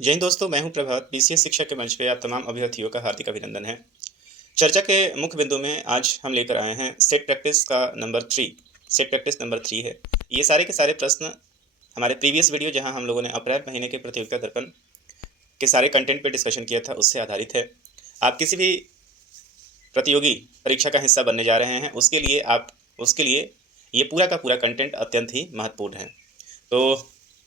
जय हिंद दोस्तों, मैं हूं प्रभात। बीसीएस शिक्षा के मंच पे आप तमाम अभ्यर्थियों का हार्दिक अभिनंदन है। चर्चा के मुख्य बिंदु में आज हम लेकर आए हैं सेट प्रैक्टिस का नंबर 3। सेट प्रैक्टिस नंबर 3 है। ये सारे के सारे प्रश्न हमारे प्रीवियस वीडियो जहां हम लोगों ने अप्रैल महीने के प्रतियोगिता दर्पण के सारे कंटेंट पे डिस्कशन किया था उससे आधारित है। आप किसी भी प्रतियोगी परीक्षा का हिस्सा बनने जा रहे हैं उसके लिए ये पूरा का पूरा कंटेंट अत्यंत ही महत्वपूर्ण है। तो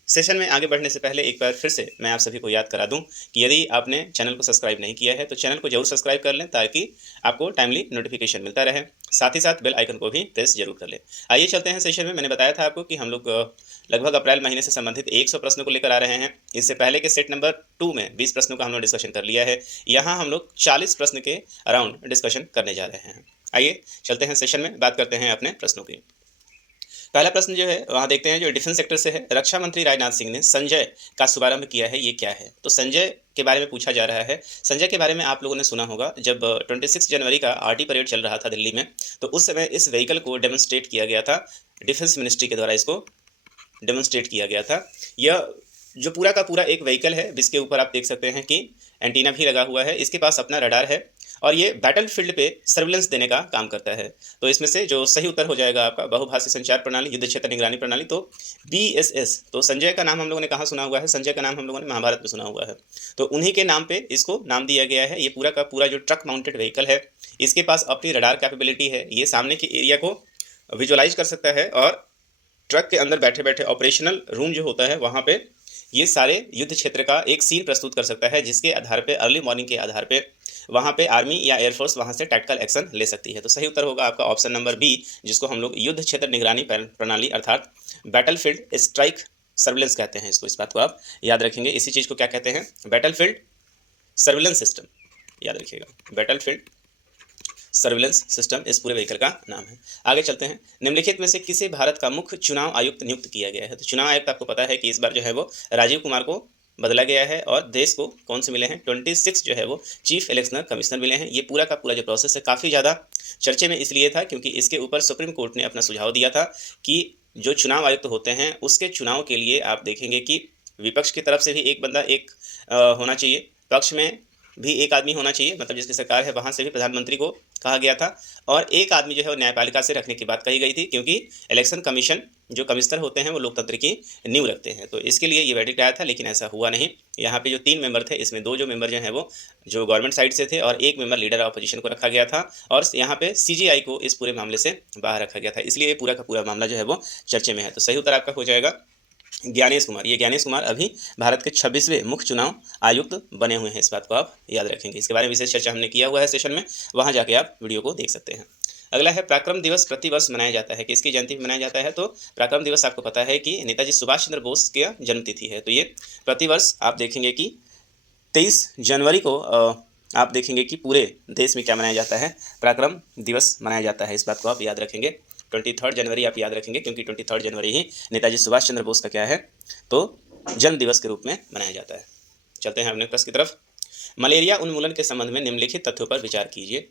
सेशन में आगे बढ़ने से पहले एक बार फिर से मैं आप सभी को याद करा दूं कि यदि आपने चैनल को सब्सक्राइब नहीं किया है तो चैनल को जरूर सब्सक्राइब कर लें ताकि आपको टाइमली नोटिफिकेशन मिलता रहे। साथ ही साथ बेल आइकन को भी प्रेस जरूर कर लें। आइए चलते हैं सेशन में। मैंने बताया था आपको कि हम लोग लगभग अप्रैल महीने से संबंधित 100 प्रश्नों को लेकर आ रहे हैं। इससे पहले के सेट नंबर 2 में 20 प्रश्नों का हम लोग डिस्कशन कर लिया है। यहाँ हम लोग 40 प्रश्न के अराउंड डिस्कशन करने जा रहे हैं। आइए चलते हैं सेशन में, बात करते हैं अपने प्रश्नों की। पहला प्रश्न जो है वहाँ देखते हैं, जो डिफेंस सेक्टर से है। रक्षा मंत्री राजनाथ सिंह ने संजय का शुभारंभ किया है, ये क्या है? तो संजय के बारे में पूछा जा रहा है। संजय के बारे में आप लोगों ने सुना होगा, जब 26 जनवरी का आरटी परेड चल रहा था दिल्ली में, तो उस समय इस व्हीकल को डेमोन्स्ट्रेट किया गया था। डिफेंस मिनिस्ट्री के द्वारा इसको डेमोन्स्ट्रेट किया गया था। यह जो पूरा का पूरा एक व्हीकल है जिसके ऊपर आप देख सकते हैं कि एंटीना भी लगा हुआ है। इसके पास अपना रडार है और ये बैटल फील्ड पे सर्विलेंस देने का काम करता है। तो इसमें से जो सही उत्तर हो जाएगा आपका बहुभाषी संचार प्रणाली, युद्ध क्षेत्र निगरानी प्रणाली, तो बीएसएस। तो संजय का नाम हम लोगों ने कहाँ सुना हुआ है? संजय का नाम हम लोगों ने महाभारत में सुना हुआ है। तो उन्हीं के नाम पे इसको नाम दिया गया है। ये पूरा का पूरा जो ट्रक माउंटेड व्हीकल है, इसके पास अपनी रडार कैपेबिलिटी है। ये सामने के एरिया को विजुअलाइज कर सकता है और ट्रक के अंदर बैठे बैठे ऑपरेशनल रूम जो होता है वहाँ पे ये सारे युद्ध क्षेत्र का एक सीन प्रस्तुत कर सकता है, जिसके आधार पे अर्ली मॉर्निंग के आधार पे वहाँ पे आर्मी या एयरफोर्स वहाँ से टैक्टिकल एक्शन ले सकती है। तो सही उत्तर होगा आपका ऑप्शन नंबर बी, जिसको हम लोग युद्ध क्षेत्र निगरानी प्रणाली अर्थात बैटल फील्ड स्ट्राइक सर्विलेंस कहते हैं इसको। इस बात को आप याद रखेंगे। इसी चीज़ को क्या कहते हैं? Battle field surveillance system. याद रखिएगा, बैटल फील्ड सर्विलेंस सिस्टम इस पूरे व्हीकल का नाम है। आगे चलते हैं। निम्नलिखित में से किसे भारत का मुख्य चुनाव आयुक्त नियुक्त किया गया है? तो चुनाव आयुक्त आपको पता है कि इस बार जो है वो राजीव कुमार को बदला गया है। और देश को कौन से मिले हैं? 26 जो है वो चीफ इलेक्शनल कमिश्नर मिले हैं। ये पूरा का पूरा जो प्रोसेस है काफ़ी ज़्यादा चर्चे में इसलिए था क्योंकि इसके ऊपर सुप्रीम कोर्ट ने अपना सुझाव दिया था कि जो चुनाव आयुक्त होते हैं उसके चुनाव के लिए आप देखेंगे कि विपक्ष की तरफ से भी एक बंदा होना चाहिए, पक्ष में भी एक आदमी होना चाहिए, मतलब जिसकी सरकार है वहाँ से भी प्रधानमंत्री को कहा गया था, और एक आदमी जो है वो न्यायपालिका से रखने की बात कही गई थी क्योंकि इलेक्शन कमीशन जो कमिश्नर होते हैं वो लोकतंत्र की नींव रखते हैं। तो इसके लिए ये वर्डिक्ट आया था, लेकिन ऐसा हुआ नहीं। यहाँ पे जो 3 मेंबर थे, इसमें 2 जो मेंबर जो हैं वो जो गवर्नमेंट साइड से थे और 1 मेंबर लीडर ऑफ अपोजिशन को रखा गया था, और यहाँ पे सीजीआई को इस पूरे मामले से बाहर रखा गया था। इसलिए ये पूरा का पूरा मामला जो है वो चर्चे में है। तो सही उत्तर आपका हो जाएगा ज्ञानेश कुमार। ये ज्ञानेश कुमार अभी भारत के 26वें मुख्य चुनाव आयुक्त बने हुए हैं। इस बात को आप याद रखेंगे। इसके बारे में विशेष चर्चा हमने किया हुआ है सेशन में, वहाँ जाके आप वीडियो को देख सकते हैं। अगला है, पराक्रम दिवस प्रतिवर्ष मनाया जाता है, किसकी जयंती मनाया जाता है? तो पराक्रम दिवस आपको पता है कि नेताजी सुभाष चंद्र बोस की जन्मतिथि है। तो ये प्रतिवर्ष आप देखेंगे कि 23 जनवरी को आप देखेंगे कि पूरे देश में क्या मनाया जाता है? पराक्रम दिवस मनाया जाता है। इस बात को आप याद रखेंगे। 23 जनवरी आप याद रखेंगे क्योंकि 23 जनवरी ही नेताजी सुभाष चंद्र बोस का क्या है, तो जन्म दिवस के रूप में मनाया जाता है। चलते हैं अपने प्रश्न की तरफ। मलेरिया उन्मूलन के संबंध में निम्नलिखित तथ्यों पर विचार कीजिए।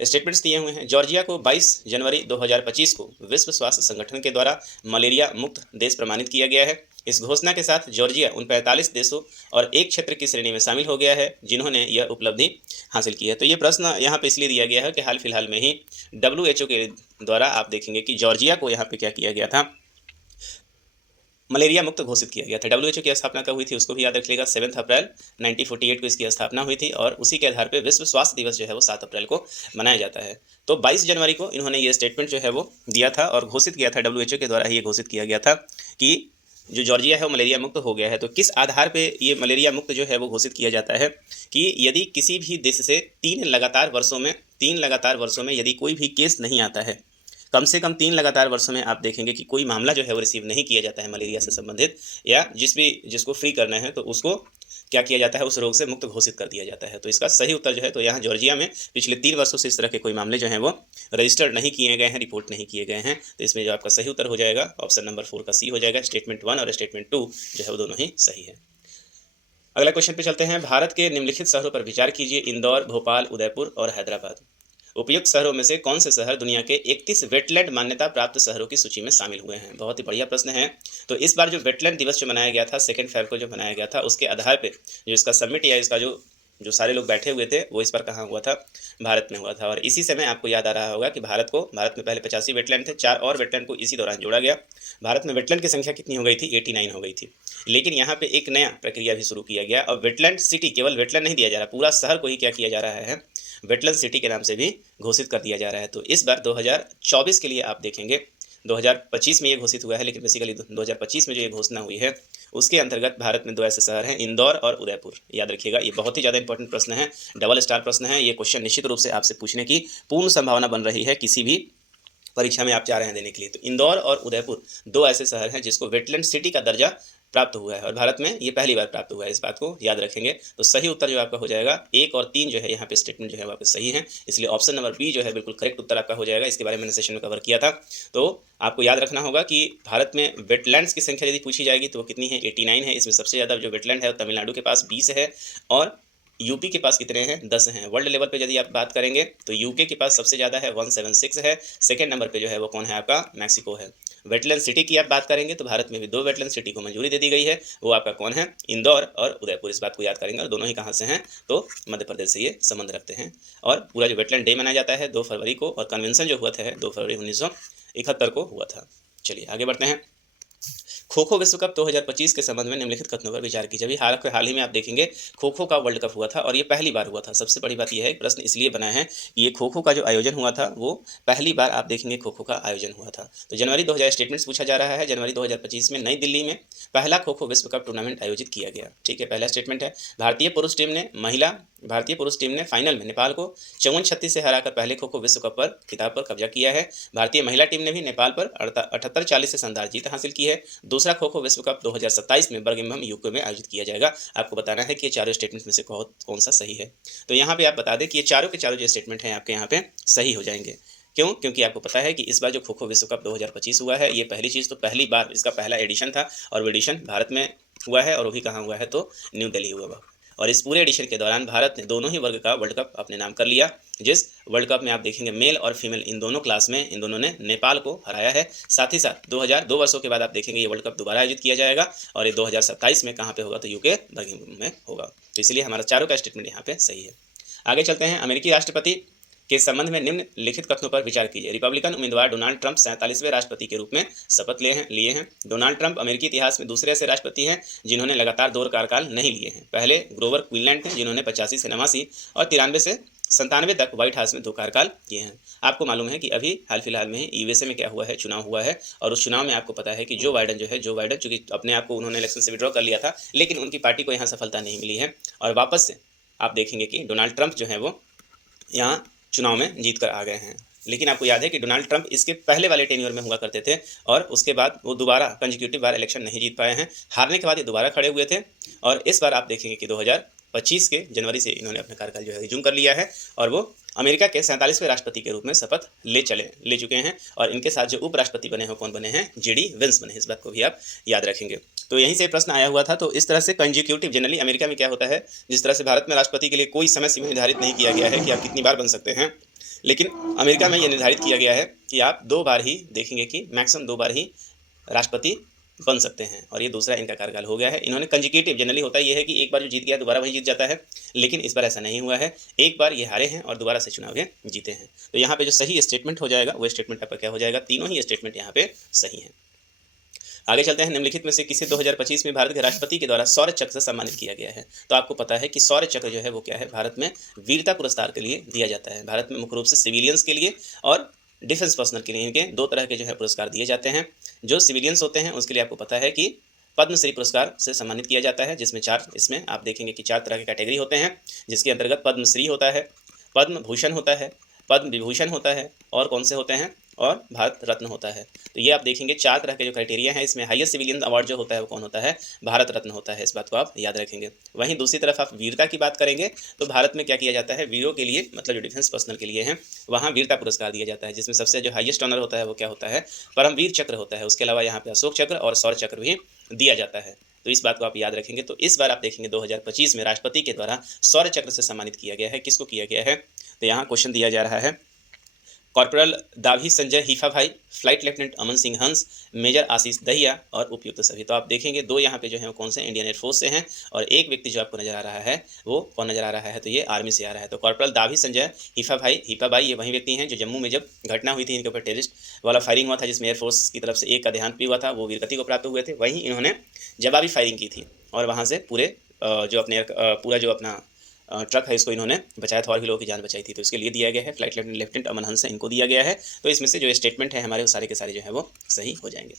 स्टेटमेंट्स दिए हुए हैं। जॉर्जिया को 22 जनवरी 2025 को विश्व स्वास्थ्य संगठन के द्वारा मलेरिया मुक्त देश प्रमाणित किया गया है। इस घोषणा के साथ जॉर्जिया उन 45 देशों और एक क्षेत्र की श्रेणी में शामिल हो गया है जिन्होंने यह उपलब्धि हासिल की है। तो ये प्रश्न यहाँ पे इसलिए दिया गया है कि हाल फिलहाल में ही WHO के द्वारा आप देखेंगे कि जॉर्जिया को यहाँ पे क्या किया गया था, मलेरिया मुक्त घोषित किया गया था। WHO की स्थापना कब हुई थी उसको भी याद रखिएगा। 7 अप्रैल 1948 को इसकी स्थापना हुई थी और उसी के आधार पर विश्व स्वास्थ्य दिवस जो है वो 7 अप्रैल को मनाया जाता है। तो 22 जनवरी को इन्होंने ये स्टेटमेंट जो है वो दिया था और घोषित किया था, WHO के द्वारा ही ये घोषित किया गया था कि जो जॉर्जिया है वो मलेरिया मुक्त हो गया है। तो किस आधार पे ये मलेरिया मुक्त जो है वो घोषित किया जाता है कि यदि किसी भी देश से 3 लगातार वर्षों में यदि कोई भी केस नहीं आता है, कम से कम 3 लगातार वर्षों में आप देखेंगे कि कोई मामला जो है वो रिसीव नहीं किया जाता है मलेरिया से संबंधित, या जिसको फ्री करना है तो उसको क्या किया जाता है, उस रोग से मुक्त घोषित कर दिया जाता है। तो इसका सही उत्तर जो है, तो यहाँ जॉर्जिया में पिछले 3 वर्षों से इस तरह के कोई मामले जो हैं वो रजिस्टर्ड नहीं किए गए हैं, रिपोर्ट नहीं किए गए हैं। तो इसमें जो आपका सही उत्तर हो जाएगा ऑप्शन नंबर 4 का सी हो जाएगा। स्टेटमेंट 1 और स्टेटमेंट 2 जो है वो दोनों ही सही है। अगला क्वेश्चन पे चलते हैं। भारत के निम्नलिखित शहरों पर विचार कीजिए। इंदौर, भोपाल, उदयपुर और हैदराबाद। उपयुक्त शहरों में से कौन से शहर दुनिया के 31 वेटलैंड मान्यता प्राप्त शहरों की सूची में शामिल हुए हैं? बहुत ही बढ़िया प्रश्न है। तो इस बार जो वेटलैंड दिवस जो मनाया गया था 2 फ़रवरी को जो मनाया गया था, उसके आधार पे जो इसका समिट या इसका जो जो सारे लोग बैठे हुए थे वो इस बार कहाँ हुआ था? भारत में हुआ था। और इसी समय आपको याद आ रहा होगा कि भारत में पहले 85 वेटलैंड थे, 4 और वेटलैंड को इसी दौरान जोड़ा गया। भारत में वेटलैंड की संख्या कितनी हो गई थी? 89 हो गई थी। लेकिन यहाँ पे एक नया प्रक्रिया भी शुरू किया गया। अब वेटलैंड सिटी, केवल वेटलैंड नहीं दिया जा रहा, पूरा शहर को ही क्या किया जा रहा है? वेटलैंड सिटी के नाम से भी घोषित कर दिया जा रहा है। तो इस बार 2024 के लिए आप देखेंगे, 2025 में ये घोषित हुआ है, लेकिन बेसिकली 2025 में जो ये घोषणा हुई है उसके अंतर्गत भारत में 2 ऐसे शहर हैं, इंदौर और उदयपुर। याद रखिएगा, ये बहुत ही ज़्यादा इंपॉर्टेंट प्रश्न है, डबल स्टार प्रश्न है। ये क्वेश्चन निश्चित रूप से आपसे पूछने की पूर्ण संभावना बन रही है किसी भी परीक्षा में आप जा रहे हैं देने के लिए। तो इंदौर और उदयपुर 2 ऐसे शहर हैं जिसको वेटलैंड सिटी का दर्जा प्राप्त हुआ है और भारत में ये पहली बार प्राप्त हुआ है। इस बात को याद रखेंगे। तो सही उत्तर जो आपका हो जाएगा 1 और 3 जो है यहाँ पे स्टेटमेंट जो है आपके सही है, इसलिए ऑप्शन नंबर बी जो है बिल्कुल करेक्ट उत्तर आपका हो जाएगा। इसके बारे में मैंने सेशन में कवर किया था। तो आपको याद रखना होगा कि भारत में वेटलैंड्स की संख्या यदि पूछी जाएगी तो वो कितनी है? 89 है। इसमें सबसे ज़्यादा जो वेटलैंड है तमिलनाडु के पास 20 है और यूपी के पास कितने हैं? 10 हैं। वर्ल्ड लेवल पे यदि आप बात करेंगे तो यूके के पास सबसे ज़्यादा है, 176 है। सेकंड नंबर पे जो है वो कौन है? आपका मैक्सिको है। वेटलैंड सिटी की आप बात करेंगे तो भारत में भी 2 वेटलैंड सिटी को मंजूरी दे दी गई है। वो आपका कौन है? इंदौर और उदयपुर। इस बात को याद करेंगे। और दोनों ही कहाँ से हैं? तो मध्य प्रदेश से ये संबंध रखते हैं। और पूरा जो वेटलैंड डे मनाया जाता है 2 फरवरी को, और कन्वेंशन जो हुआ था 2 फरवरी 1971 को हुआ था। चलिए आगे बढ़ते हैं। खो खो विश्व कप 2025 के संबंध में निम्नलिखित कथनों पर विचार कीजिए। अभी हाल ही में आप देखेंगे खो खो का वर्ल्ड कप हुआ था और ये पहली बार हुआ था। सबसे बड़ी बात यह है, प्रश्न इसलिए बना है कि ये खो खो का जो आयोजन हुआ था वो पहली बार आप देखेंगे खो खो का आयोजन हुआ था। तो जनवरी 2000 स्टेटमेंट्स पूछा जा रहा है। जनवरी 2025 में नई दिल्ली में पहला खो खो विश्व कप टूर्नामेंट आयोजित किया गया। ठीक है, पहला स्टेटमेंट है। भारतीय पुरुष टीम ने फाइनल में नेपाल को 54-36 से हराकर पहले खो खो विश्व कप पर खिताब पर कब्जा किया है। भारतीय महिला टीम ने भी नेपाल पर 78-40 से शानदार जीत हासिल की है। दूसरा खो खो विश्व कप 2027 में बर्मिंघम यूके में आयोजित किया जाएगा। आपको बताना है कि ये चारों स्टेटमेंट में से कौन सा सही है। तो यहाँ पे आप बता दें कि ये चारों के चारों जो स्टेटमेंट हैं आपके यहाँ पे सही हो जाएंगे। क्यों? क्योंकि आपको पता है कि इस बार जो खो खो विश्व कप 2025 हुआ है, ये पहली चीज़ तो पहली बार इसका पहला एडिशन था और वो एडिशन भारत में हुआ है। और वो भी कहाँ हुआ है? तो न्यू दिल्ली हुआ। और इस पूरे एडिशन के दौरान भारत ने दोनों ही वर्ग का वर्ल्ड कप अपने नाम कर लिया। जिस वर्ल्ड कप में आप देखेंगे मेल और फीमेल इन दोनों क्लास में इन दोनों ने नेपाल को हराया है। साथ ही साथ 2002 वर्षों के बाद आप देखेंगे ये वर्ल्ड कप दोबारा आयोजित किया जाएगा और ये 2027 में कहाँ पे होगा? तो यूके बर्मिंघम में होगा। तो इसलिए हमारा चारों का स्टेटमेंट यहाँ पे सही है। आगे चलते हैं। अमेरिकी राष्ट्रपति के संबंध में निम्नलिखित कथनों पर विचार कीजिए। रिपब्लिकन उम्मीदवार डोनाल्ड ट्रंप 47वें राष्ट्रपति के रूप में शपथ लिए हैं। डोनाल्ड ट्रंप अमेरिकी इतिहास में दूसरे ऐसे राष्ट्रपति हैं जिन्होंने लगातार 2 कार्यकाल नहीं लिए हैं। पहले ग्रोवर क्लीवलैंड थे जिन्होंने 85 से 89 और 93 से 97 तक व्हाइट हाउस में 2 कार्यकाल किए हैं। आपको मालूम है कि अभी हाल फिलहाल में ही यूएसए में क्या हुआ है? चुनाव हुआ है और उस चुनाव में आपको पता है कि जो बाइडन चूंकि अपने आप को उन्होंने इलेक्शन से विड्रॉ कर लिया था, लेकिन उनकी पार्टी को यहाँ सफलता नहीं मिली है और वापस से आप देखेंगे कि डोनाल्ड ट्रंप जो है वो यहाँ चुनाव में जीत कर आ गए हैं। लेकिन आपको याद है कि डोनाल्ड ट्रंप इसके पहले वाले टेन्योर में हुआ करते थे और उसके बाद वो दोबारा कंजिक्यूटिव बार इलेक्शन नहीं जीत पाए हैं। हारने के बाद ये दोबारा खड़े हुए थे और इस बार आप देखेंगे कि 2025 के जनवरी से इन्होंने अपना कार्यकाल जो है रिज्यूम कर लिया है और वो अमेरिका के 47वें राष्ट्रपति के रूप में शपथ ले चुके हैं। और इनके साथ जो उपराष्ट्रपति बने हैं कौन बने हैं? जेडी वेंस बने हैं। इस बात को भी आप याद रखेंगे। तो यहीं से प्रश्न आया हुआ था। तो इस तरह से कंजिक्यूटिव, जनरली अमेरिका में क्या होता है, जिस तरह से भारत में राष्ट्रपति के लिए कोई समय सीमा निर्धारित नहीं किया गया है कि आप कितनी बार बन सकते हैं, लेकिन अमेरिका में ये निर्धारित किया गया है कि आप 2 बार ही देखेंगे कि मैक्सिमम 2 बार ही राष्ट्रपति बन सकते हैं और ये दूसरा इनका कार्यकाल हो गया है। इन्होंने कंजिक्यूटिव, जनरली होता ये है कि एक बार जो जीत गया दोबारा वही जीत जाता है, लेकिन इस बार ऐसा नहीं हुआ है। एक बार ये हारे हैं और दोबारा से चुनाव में जीते हैं। तो यहाँ पे जो सही स्टेटमेंट हो जाएगा वो स्टेटमेंट आपका क्या हो जाएगा? तीनों ही स्टेटमेंट यहाँ पे सही हैं। आगे चलते हैं। निम्नलिखित में से किसे 2025 में भारत के राष्ट्रपति के द्वारा शौर्य चक्र से सम्मानित किया गया है? तो आपको पता है कि शौर्य चक्र जो है वो क्या है? भारत में वीरता पुरस्कार के लिए दिया जाता है। भारत में मुख्य रूप से सिविलियंस के लिए और डिफेंस पर्सनल के लिए इनके 2 तरह के जो है पुरस्कार दिए जाते हैं। जो सिविलियंस होते हैं उसके लिए आपको पता है कि पद्मश्री पुरस्कार से सम्मानित किया जाता है, जिसमें 4 इसमें आप देखेंगे कि 4 तरह के कैटेगरी होते हैं, जिसके अंतर्गत पद्मश्री होता है, पद्म भूषण होता है, पद्म विभूषण होता है और कौन से होते हैं? और भारत रत्न होता है। तो ये आप देखेंगे 4 तरह के जो क्राइटेरिया हैं। इसमें हाईएस्ट सिविलियन अवार्ड जो होता है वो कौन होता है? भारत रत्न होता है। इस बात को आप याद रखेंगे। वहीं दूसरी तरफ आप वीरता की बात करेंगे तो भारत में क्या किया जाता है? वीरों के लिए, मतलब जो डिफेंस पर्सनल के लिए हैं, वहाँ वीरता पुरस्कार दिया जाता है, जिसमें सबसे जो हाईएस्ट ऑनर होता है वो क्या होता है? परमवीर चक्र होता है। उसके अलावा यहाँ पे अशोक चक्र और शौर्य चक्र भी दिया जाता है। तो इस बात को आप याद रखेंगे। तो इस बार आप देखेंगे 2025 में राष्ट्रपति के द्वारा शौर्य चक्र से सम्मानित किया गया है। किसको किया गया है? तो यहाँ क्वेश्चन दिया जा रहा है, corporal दाभी Sanjay हीफाभाई, flight lieutenant Aman Singh हंस, मेजर आशीष दहिया और उपयुक्त सभी। तो आप देखेंगे दो यहाँ पे जो है वो कौन से इंडियन एयरफोर्स से हैं, और एक व्यक्ति जो आपको नजर आ रहा है वो कौन नजर आ रहा है, तो ये आर्मी से आ रहा है। तो कॉर्पोरल दाभी संजय हीफाभाई ये वही व्यक्ति हैं जो जम्मू में जब घटना हुई थी इनके ऊपर टेररिस्ट वाला फायरिंग हुआ था जिसमें एयरफोर्स की तरफ से एक का देहांत भी हुआ था, वो वीरगति को प्राप्त हुए थे, वहीं इन्होंने जवाबी फायरिंग की थी और वहाँ से पूरे जो अपने पूरा जो अपना ट्रक है इसको इन्होंने बचाया था और भी लोगों की जान बचाई थी। तो इसके लिए दिया गया है फ्लाइट लेफ्टिनेंट अमन हंस, इनको दिया गया है। तो इसमें से जो स्टेटमेंट है हमारे वो सारे के सारे जो है वो सही हो जाएंगे।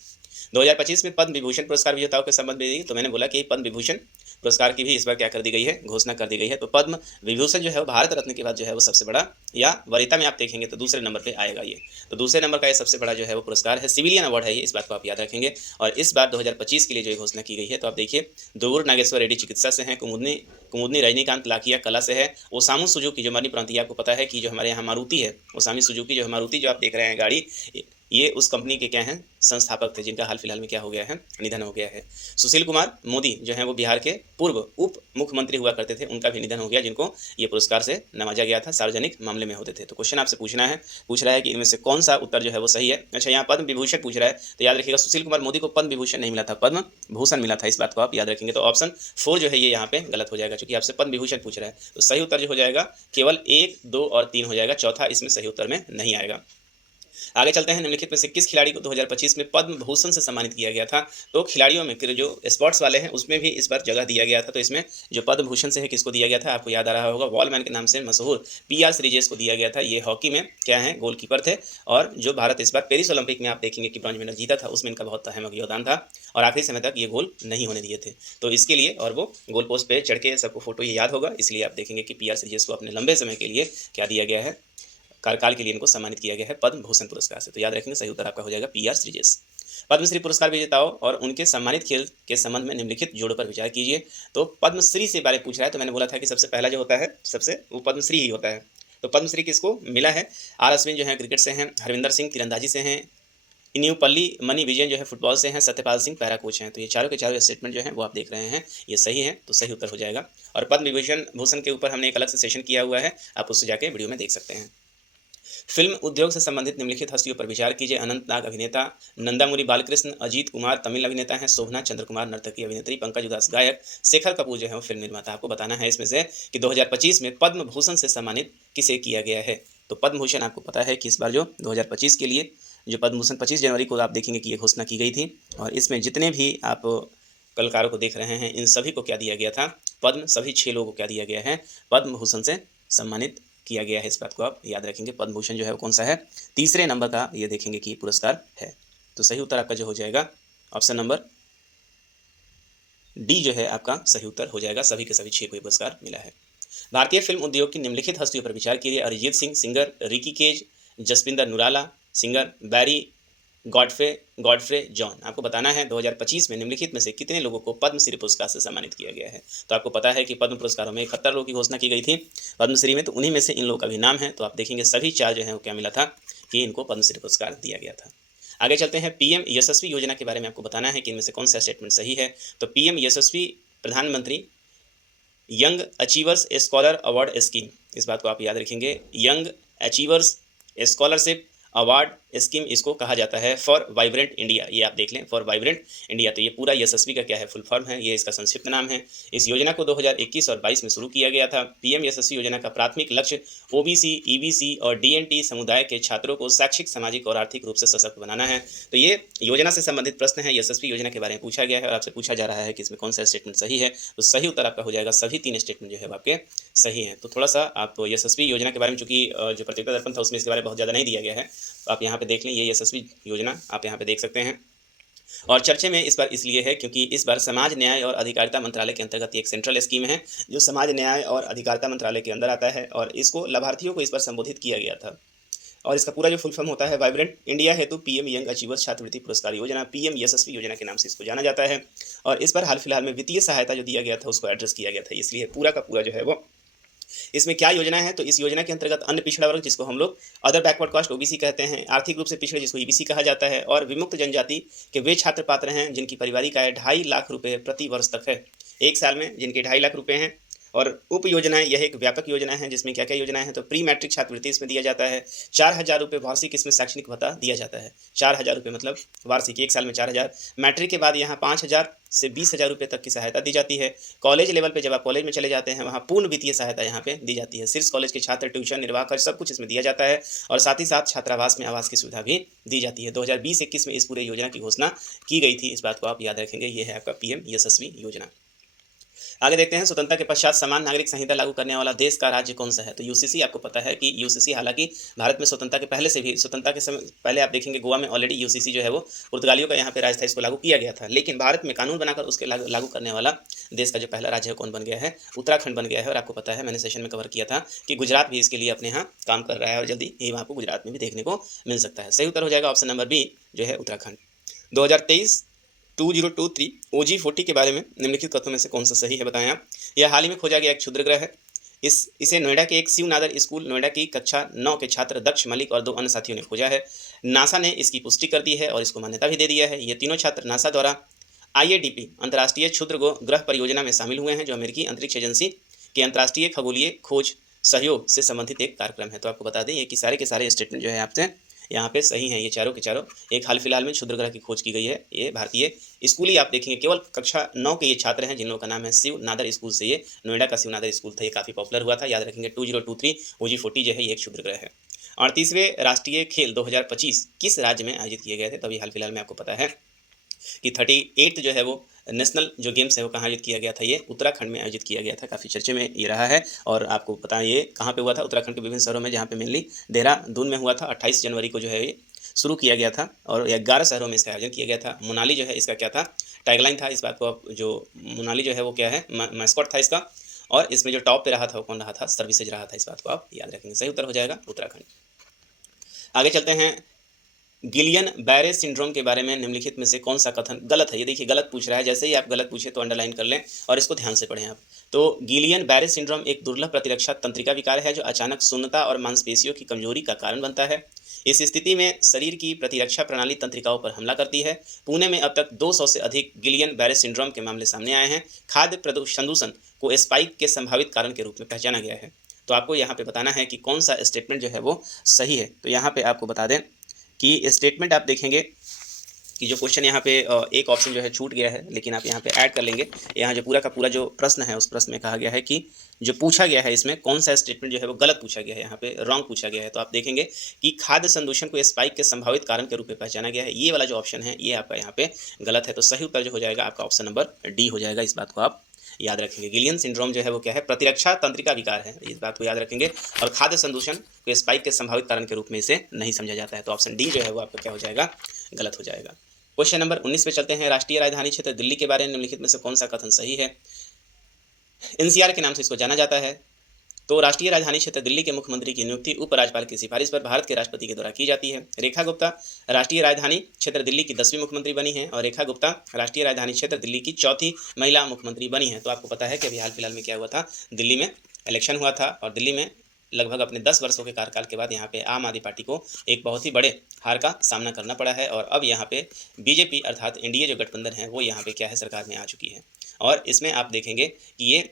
2025 में पद्म विभूषण पुरस्कार विजेताओं के संबंध में तो मैंने बोला कि पद्म विभूषण पुरस्कार की भी इस बार क्या कर दी गई है, घोषणा कर दी गई है। तो पद्म विभूषण जो है वो भारत रत्न के बाद जो है वो सबसे बड़ा, या वरीयता में आप देखेंगे तो दूसरे नंबर पे आएगा ये। तो दूसरे नंबर का ये सबसे बड़ा जो है वो पुरस्कार है, सिविलियन अवार्ड है ये, इस बात को आप याद रखेंगे। और इस बार 2025 के लिए जो घोषणा की गई है, तो आप देखिए दुर्गुर नागेश्वर रेड्डी चिकित्सा से हैं, कुमुदनी रजनीकांत लाकिया कला से है, ओसामू सुजुकी जो मरणिप्रांत, आपको पता है कि जो हमारे यहाँ मारुति है, ओसामी सुजुकी जो मारुति जो आप देख रहे हैं गाड़ी, ये उस कंपनी के क्या हैं, संस्थापक थे, जिनका हाल फिलहाल में क्या हो गया है, निधन हो गया है। सुशील कुमार मोदी जो हैं वो बिहार के पूर्व उप मुख्यमंत्री हुआ करते थे, उनका भी निधन हो गया, जिनको ये पुरस्कार से नवाजा गया था, सार्वजनिक मामले में होते थे। तो क्वेश्चन आपसे पूछ रहा है कि इनमें से कौन सा उत्तर जो है वो सही है। अच्छा, यहाँ पद्म विभूषण पूछ रहा है, तो याद रखिएगा सुशील कुमार मोदी को पद्म विभूषण नहीं मिला था, पद्म भूषण मिला था, इस बात को आप याद रखेंगे। तो ऑप्शन 4 जो है ये यहाँ पे गलत हो जाएगा, क्योंकि आपसे पद्म विभूषण पूछ रहा है। तो सही उत्तर जो हो जाएगा केवल 1, 2 और 3 हो जाएगा, चौथा इसमें सही उत्तर में नहीं आएगा। आगे चलते हैं, निम्नलिखित में से किस खिलाड़ी को 2025 में पद्म भूषण से सम्मानित किया गया था। तो खिलाड़ियों में जो स्पोर्ट्स वाले हैं उसमें भी इस बार जगह दिया गया था। तो इसमें जो पद्म भूषण से है किसको दिया गया था, आपको याद आ रहा होगा, वॉलमैन के नाम से मशहूर PR श्रीजेश को दिया गया था। ये हॉकी में क्या है, गोलकीपर थे, और जो भारत इस बार पेरिस ओलंपिक में आप देखेंगे कि ब्रॉन्ज मेडल जीता था, उसमें इनका बहुत अहम योगदान था और आखिरी समय तक ये गोल नहीं होने दिए थे। तो इसके लिए, और वो गोल पोस्ट पे चढ़ के सबको फोटो ये याद होगा, इसलिए आप देखेंगे कि PR श्रीजेश को अपने लंबे समय के लिए क्या दिया गया है, कार्यकाल के लिए इनको सम्मानित किया गया है पद्म भूषण पुरस्कार से। तो याद रखेंगे सही उत्तर आपका हो जाएगा PR श्रीजेश। पद्मश्री पुरस्कार विजेताओं और उनके सम्मानित खेल के संबंध में निम्नलिखित जोड़ों पर विचार कीजिए। तो पद्मश्री से बारे पूछ रहा है, तो मैंने बोला था कि सबसे पहला जो होता है सबसे वो पद्मश्री ही होता है। तो पद्मश्री किसको मिला है, R अश्विन जो है क्रिकेट से हैं, हरविंदर सिंह तीरंदाजी से हैं, इन्यूपल्ली मनी विजयन जो है फुटबॉल से हैं, सत्यपाल सिंह पैरा कोच हैं। तो ये चारों के चारों स्टेटमेंट जो हैं वो आप देख रहे हैं, ये सही है, तो सही उत्तर हो जाएगा। और पद्म विभूषण भूषण के ऊपर हमने एक अलग से सेशन किया हुआ है, आप उससे जाके वीडियो में देख सकते हैं। फिल्म उद्योग से संबंधित निम्नलिखित हस्तियों पर विचार कीजिए। अनंतनाग अभिनेता, नंदामुरी बालकृष्ण, अजीत कुमार तमिल अभिनेता हैं, शोभना चंद्र कुमार नर्तकी अभिनेत्री, पंकज उदास गायक, शेखर कपूर जो है वो फिल्म निर्माता। आपको बताना है इसमें से कि 2025 में पद्म भूषण से सम्मानित किसे किया गया है। तो पद्म भूषण आपको पता है कि इस बार जो 2025 के लिए जो पद्म भूषण 25 जनवरी को आप देखेंगे कि ये घोषणा की गई थी, और इसमें जितने भी आप कलाकारों को देख रहे हैं इन सभी को क्या दिया गया था, पद्म, सभी 6 लोगों को क्या दिया गया है, पद्म भूषण से सम्मानित किया गया है। इस बात को आप याद रखेंगे। पद्म भूषण जो है वो कौन सा है, तीसरे नंबर का ये देखेंगे कि पुरस्कार है। तो सही उत्तर आपका जो हो जाएगा ऑप्शन नंबर D जो है आपका सही उत्तर हो जाएगा। सभी के सभी 6 को पुरस्कार मिला है। भारतीय फिल्म उद्योग की निम्नलिखित हस्तियों पर विचार कीजिए। Arijit Singh, singer Ricky Kej, Jaswinder Nurala, singer Barry Godfrey John. आपको बताना है 2025 में निम्नलिखित में से कितने लोगों को पद्मश्री पुरस्कार से सम्मानित किया गया है। तो आपको पता है कि पद्म पुरस्कारों में 71 लोगों की घोषणा की गई थी पद्मश्री में, तो उन्हीं में से इन लोगों का भी नाम है। तो आप देखेंगे सभी 4 जो है वो क्या मिला था कि इनको पद्मश्री पुरस्कार दिया गया था। आगे चलते हैं, PM यशस्वी योजना के बारे में आपको बताना है कि इनमें से कौन सा स्टेटमेंट सही है। तो PM यशस्वी प्रधानमंत्री young achievers scholar award scheme, इस बात को आप याद रखेंगे। Young achievers scholarship award scheme इसको कहा जाता है फॉर वाइब्रेंट इंडिया। ये आप देख लें, फॉर वाइब्रेंट इंडिया। तो ये पूरा यशस्वी का क्या है, फुल फॉर्म है, ये इसका संक्षिप्त नाम है। इस योजना को 2021 और 22 में शुरू किया गया था। PM यशस्वी योजना का प्राथमिक लक्ष्य OBC, EBC और DNT समुदाय के छात्रों को शैक्षिक, सामाजिक और आर्थिक रूप से सशक्त बनाना है। तो ये योजना से संबंधित प्रश्न है, यशस्वी योजना के बारे में पूछा गया है और आपसे पूछा जा रहा है कि इसमें कौन सा स्टेटमेंट सही है। तो सही उत्तर आपका हो जाएगा, सभी 3 स्टेटमेंट जो है आपके सही हैं। तो थोड़ा सा आप यशस्वी योजना के बारे में, चूंकि जो प्रतियोगिता दर्पण था उसमें इसके बारे में बहुत ज़्यादा नहीं दिया गया है, तो आप यहाँ पे देख लें, ये यशस्वी योजना आप यहाँ पे देख सकते हैं। और चर्चे में इस बार इसलिए है क्योंकि इस बार समाज न्याय और अधिकारिता मंत्रालय के अंतर्गत एक सेंट्रल स्कीम है जो समाज न्याय और अधिकारिता मंत्रालय के अंदर आता है, और इसको लाभार्थियों को इस बार संबोधित किया गया था। और इसका पूरा जो फुल फॉर्म होता है वाइब्रेंट इंडिया हेतु PM यंग अचीवर्स छात्रवृत्ति पुरस्कार योजना, PM यशस्वी योजना के नाम से इसको जाना जाता है। और इस बार हाल फिलहाल में वित्तीय सहायता जो दिया गया था उसको एड्रेस किया गया था, इसलिए पूरा का पूरा जो है वो इसमें क्या योजना है। तो इस योजना के अंतर्गत अन्य पिछड़ा वर्ग जिसको हम लोग अदर बैकवर्ड कास्ट OBC कहते हैं, आर्थिक रूप से पिछड़े जिसको EBC कहा जाता है, और विमुक्त जनजाति के वे छात्र पात्र हैं जिनकी पारिवारिक आय 2.5 लाख रुपये प्रति वर्ष तक है, 1 साल में जिनके 2.5 लाख रुपये हैं, और उप योजनाएं, यह एक व्यापक योजना है जिसमें क्या क्या योजनाएं हैं, तो प्री मैट्रिक छात्रवृत्ति इसमें दिया जाता है, 4,000 रुपये वार्षिक इसमें शैक्षणिक भत्ता दिया जाता है, 4,000 रुपये मतलब वार्षिक, एक साल में 4,000। मैट्रिक के बाद यहाँ 5,000 से 20,000 रुपये तक की सहायता दी जाती है। कॉलेज लेवल पे जब आप कॉलेज में चले जाते हैं वहाँ पूर्ण वित्तीय सहायता यहाँ पे दी जाती है। शीर्ष कॉलेज के छात्र ट्यूशन, निर्वाह खर्च सब कुछ इसमें दिया जाता है और साथ ही साथ छात्रावास में आवास की सुविधा भी दी जाती है। 2020-21 में इस पूरे योजना की घोषणा की गई थी, इस बात को आप याद रखेंगे। ये है आपका पीएम यशस्वी योजना। आगे देखते हैं, स्वतंत्रता के पश्चात समान नागरिक संहिता लागू करने वाला देश का राज्य कौन सा है। तो यूसीसी, आपको पता है कि यूसीसी हालांकि भारत में स्वतंत्रता के पहले से भी, स्वतंत्रता के समय पहले आप देखेंगे गोवा में ऑलरेडी यूसीसी जो है वो पुर्तगालियों का यहाँ पे राज था, इसको लागू किया गया था। लेकिन भारत में कानून बनाकर उसके लागू करने वाला देश का जो पहला राज्य है कौन बन गया है, उत्तराखंड बन गया है। और आपको पता है, मैंने सेशन में कवर किया था कि गुजरात भी इसके लिए अपने यहाँ काम कर रहा है और जल्दी ही वहाँ को गुजरात में भी देखने को मिल सकता है। सही उत्तर हो जाएगा ऑप्शन नंबर बी जो है उत्तराखंड। 2023 OG40 के बारे में निम्नलिखित कथनों में से कौन सा सही है, बताएं आप। यह हाल ही में खोजा गया एक क्षुद्र ग्रह है। इसे नोएडा के एक शिव नादर स्कूल नोएडा की कक्षा 9 के छात्र दक्ष मलिक और 2 अन्य साथियों ने खोजा है। नासा ने इसकी पुष्टि कर दी है और इसको मान्यता भी दे दिया है। ये तीनों छात्र नासा द्वारा IADP अंतर्राष्ट्रीय क्षुद्र ग्रह परियोजना में शामिल हुए हैं, जो अमेरिकी अंतरिक्ष एजेंसी के अंतर्राष्ट्रीय खगोलीय खोज सहयोग से संबंधित एक कार्यक्रम है। तो आपको बता दें ये कि सारे के सारे स्टेटमेंट जो है आपसे यहाँ पे सही हैं, ये चारों के चारों। एक हाल फिलहाल में क्षुद्र ग्रह की खोज की गई है, ये भारतीय स्कूली आप देखेंगे केवल कक्षा 9 के ये छात्र हैं जिन लोगों का नाम है शिव नादर स्कूल से, ये नोएडा का शिव नादर स्कूल था, ये काफ़ी पॉपुलर हुआ था, याद रखेंगे। 2023 OG40 जो है ये एक क्षुद्र ग्रह है। 38वें राष्ट्रीय खेल 2025 किस राज्य में आयोजित किए गए थे, तभी हाल फिलहाल में आपको पता है कि 38 जो है वो नेशनल जो गेम्स है वो कहाँ आयोजित किया गया था, ये उत्तराखंड में आयोजित किया गया था। काफ़ी चर्चे में ये रहा है और आपको पता है ये कहाँ पे हुआ था, उत्तराखंड के विभिन्न शहरों में, जहाँ पे मेनली देहरादून में हुआ था। 28 जनवरी को जो है ये शुरू किया गया था और 11 शहरों में इसका आयोजन किया गया था। मोनाली जो है इसका क्या था, टैगलाइन था, इस बात को आप, जो मोनाली जो है वो क्या है, मैस्कॉट था इसका। और इसमें जो टॉप पे रहा था वो कौन रहा था, सर्विसेज रहा था, इस बात को आप याद रखेंगे। सही उत्तर हो जाएगा उत्तराखंड। आगे चलते हैं, गिलियन बैरे सिंड्रोम के बारे में निम्नलिखित में से कौन सा कथन गलत है। ये देखिए गलत पूछ रहा है, जैसे ही आप गलत पूछे तो अंडरलाइन कर लें और इसको ध्यान से पढ़ें आप। तो गिलियन बैरे सिंड्रोम एक दुर्लभ प्रतिरक्षा तंत्रिका विकार है जो अचानक शून्यता और मांसपेशियों की कमजोरी का कारण बनता है। इस स्थिति में शरीर की प्रतिरक्षा प्रणाली तंत्रिकाओं पर हमला करती है। पुणे में अब तक 200 से अधिक गिलियन बैरे सिंड्रोम के मामले सामने आए हैं। खाद्य प्रदूषण को स्पाइक के संभावित कारण के रूप में पहचाना गया है। तो आपको यहाँ पे बताना है कि कौन सा स्टेटमेंट जो है वो सही है। तो यहाँ पे आपको बता दें कि स्टेटमेंट आप देखेंगे कि जो क्वेश्चन यहाँ पे एक ऑप्शन जो है छूट गया है, लेकिन आप यहाँ पे ऐड कर लेंगे। यहाँ जो पूरा का पूरा जो प्रश्न है उस प्रश्न में कहा गया है कि जो पूछा गया है इसमें कौन सा स्टेटमेंट जो है वो गलत पूछा गया है, यहाँ पे रॉन्ग पूछा गया है। तो आप देखेंगे कि खाद्य संदूषण को स्पाइक के संभावित कारण के रूप में पहचाना गया है। ये वाला जो ऑप्शन है ये आपका यहाँ पे गलत है। तो सही उत्तर जो हो जाएगा आपका ऑप्शन नंबर डी हो जाएगा। इस बात को आप याद रखेंगे। गिलियन सिंड्रोम जो है वो क्या है, प्रतिरक्षा तंत्रिका विकार है, इस बात को याद रखेंगे। और खाद्य संदूषण को स्पाइक के संभावित कारण के रूप में इसे नहीं समझा जाता है। तो ऑप्शन डी जो है वो आपका क्या हो जाएगा, गलत हो जाएगा। क्वेश्चन नंबर 19 पे चलते हैं। राष्ट्रीय राजधानी क्षेत्र दिल्ली के बारे में निम्नलिखित में से कौन सा कथन सही है। NCR के नाम से इसको जाना जाता है। तो राष्ट्रीय राजधानी क्षेत्र दिल्ली के मुख्यमंत्री की नियुक्ति उपराज्यपाल की सिफारिश पर भारत के राष्ट्रपति के द्वारा की जाती है। रेखा गुप्ता राष्ट्रीय राजधानी क्षेत्र दिल्ली की 10वीं मुख्यमंत्री बनी है और रेखा गुप्ता राष्ट्रीय राजधानी क्षेत्र दिल्ली की 4थी महिला मुख्यमंत्री बनी है। तो आपको पता है कि अभी हाल फिलहाल में क्या हुआ था, दिल्ली में इलेक्शन हुआ था और दिल्ली में लगभग अपने 10 वर्षों के कार्यकाल के बाद यहाँ पे आम आदमी पार्टी को एक बहुत ही बड़े हार का सामना करना पड़ा है। और अब यहाँ पे बीजेपी अर्थात एनडीए जो गठबंधन है वो यहाँ पे क्या है, सरकार में आ चुकी है। और इसमें आप देखेंगे कि ये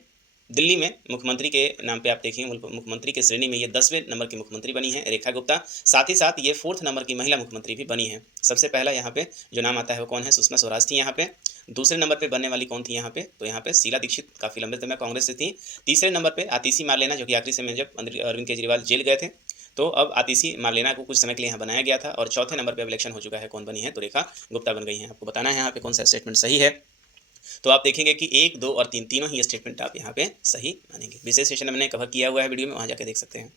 दिल्ली में मुख्यमंत्री के नाम पे आप देखेंगे, मुख्यमंत्री के श्रेणी में ये 10वें नंबर की मुख्यमंत्री बनी है रेखा गुप्ता। साथ ही साथ ये 4th नंबर की महिला मुख्यमंत्री भी बनी है। सबसे पहला यहाँ पे जो नाम आता है वो कौन है, सुषमा स्वराज थी यहाँ पे। दूसरे नंबर पे बनने वाली कौन थी यहाँ पे, तो यहाँ पे शीला दीक्षित काफ़ी लंबे समय कांग्रेस से थी। तीसरे नंबर पे आतिशी मारलेना, जो कि आखिरी समय जब अरविंद केजरीवाल जेल गए थे तो अब आतिशी मारलेना को कुछ समय के लिए यहाँ बनाया गया था। और चौथे नंबर पर अब इलेक्शन हो चुका है, कौन बनी है, तो रेखा गुप्ता बन गई हैं। आपको बताना है यहाँ पे कौन सा स्टेटमेंट सही है। तो आप देखेंगे कि 1, 2 और 3 तीनों ही स्टेटमेंट आप यहाँ पे सही मानेंगे। विशेष सेशन मैंने कवर किया हुआ है वीडियो में, वहाँ जाकर देख सकते हैं।